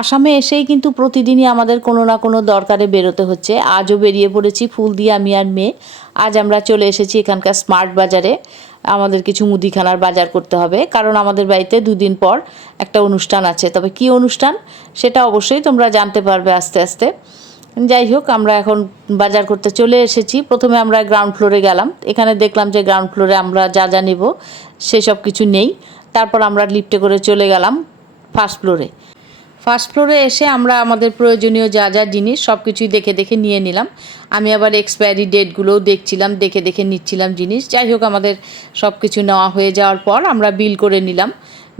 আসামে এসেই কিন্তু প্রতিদিনই আমাদের কোনো না কোনো দরকারে বেরোতে হচ্ছে। আজও বেরিয়ে পড়েছি ফুল দিয়ে আমি আর মেয়ে। আজ আমরা চলে এসেছি এখানকার স্মার্ট বাজারে। আমাদের কিছু মুদিখানার বাজার করতে হবে, কারণ আমাদের বাড়িতে দুদিন পর একটা অনুষ্ঠান আছে। তবে কী অনুষ্ঠান সেটা অবশ্যই তোমরা জানতে পারবে আস্তে আস্তে। যাই হোক, আমরা এখন বাজার করতে চলে এসেছি। প্রথমে আমরা গ্রাউন্ড ফ্লোরে গেলাম। এখানে দেখলাম যে গ্রাউন্ড ফ্লোরে আমরা যা যা নেব সেসব কিছু নেই। তারপর আমরা লিফটে করে চলে গেলাম ফার্স্ট ফ্লোরে। ফার্স্ট ফ্লোরে এসে আমরা আমাদের প্রয়োজনীয় যা যা জিনিস সব কিছুই দেখে দেখে নিয়ে নিলাম। আমি আবার এক্সপায়ারি ডেটগুলোও দেখছিলাম, দেখে দেখে নিচ্ছিলাম জিনিস। যাই হোক, আমাদের সব কিছু নেওয়া হয়ে যাওয়ার পর আমরা বিল করে নিলাম।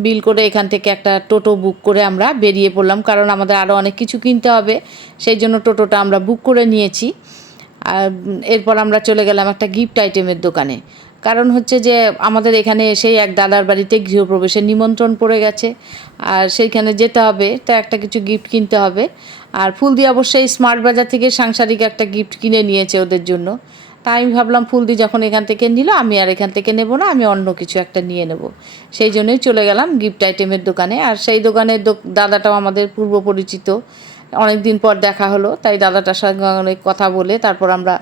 বিল করে এখান থেকে একটা টোটো বুক করে আমরা বেরিয়ে পড়লাম, কারণ আমাদের আরও অনেক কিছু কিনতে হবে, সেই জন্য টোটোটা আমরা বুক করে নিয়েছি। আর এরপর আমরা চলে গেলাম একটা গিফট আইটেমের দোকানে। কারণ হচ্ছে যে আমাদের এখানে এসেই এক দাদার বাড়িতে গৃহপ্রবেশের নিমন্ত্রণ পড়ে গেছে, আর সেইখানে যেতে হবে, তা একটা কিছু গিফট কিনতে হবে। আর ফুল দিয়ে অবশ্যই স্মার্ট বাজার থেকে সাংসারিক একটা গিফট কিনে নিয়েছে ওদের জন্য। তাই আমি ভাবলাম ফুলদি যখন এখান থেকে নিল, আমি আর এখান থেকে নেব না, আমি অন্য কিছু একটা নিয়ে নেব। সেই জন্যই চলে গেলাম গিফট আইটেমের দোকানে। আর সেই দোকানের দাদাটাও আমাদের পূর্ব পরিচিত, অনেক দিন পর দেখা হলো, তাই দাদাটার সঙ্গে অনেক কথা বলে তারপর আমরা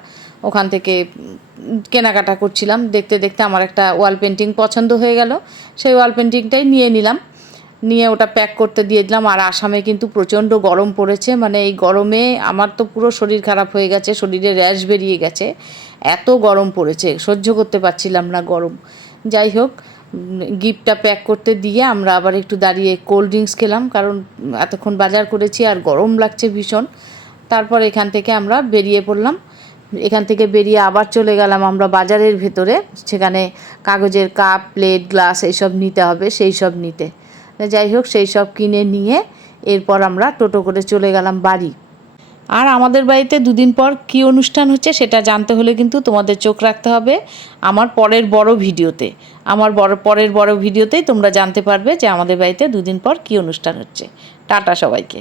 ওখান থেকে কেনাকাটা করছিলাম। দেখতে দেখতে আমার একটা ওয়াল পেন্টিং পছন্দ হয়ে গেল, সেই ওয়াল পেন্টিংটাই নিয়ে নিলাম। নিয়ে ওটা প্যাক করতে দিয়ে দিলাম। আর আসামে কিন্তু প্রচণ্ড গরম পড়েছে, মানে এই গরমে আমার তো পুরো শরীর খারাপ হয়ে গেছে, শরীরে র্যাশ বেরিয়ে গেছে, এত গরম পড়েছে, সহ্য করতে পারছিলাম না গরম। যাই হোক, গিফটটা প্যাক করতে দিয়ে আমরা আবার একটু দাঁড়িয়ে কোল্ড ড্রিঙ্কস খেলাম, কারণ এতক্ষণ বাজার করেছি আর গরম লাগছে ভীষণ। তারপর এখান থেকে আমরা বেরিয়ে পড়লাম। এখান থেকে বেরিয়ে আবার চলে গেলাম আমরা বাজারের ভেতরে, সেখানে কাগজের কাপ, প্লেট, গ্লাস এইসব নিতে হবে, সেই সব নিতে। যাই হোক, সেই সব কিনে নিয়ে এরপর আমরা টোটো করে চলে গেলাম বাড়ি। আর আমাদের বাড়িতে দুদিন পর কী অনুষ্ঠান হচ্ছে সেটা জানতে হলে কিন্তু তোমাদের চোখ রাখতে হবে আমার পরের বড় ভিডিওতে। পরের বড় ভিডিওতেই তোমরা জানতে পারবে যে আমাদের বাড়িতে দুদিন পর কী অনুষ্ঠান হচ্ছে। টাটা সবাইকে।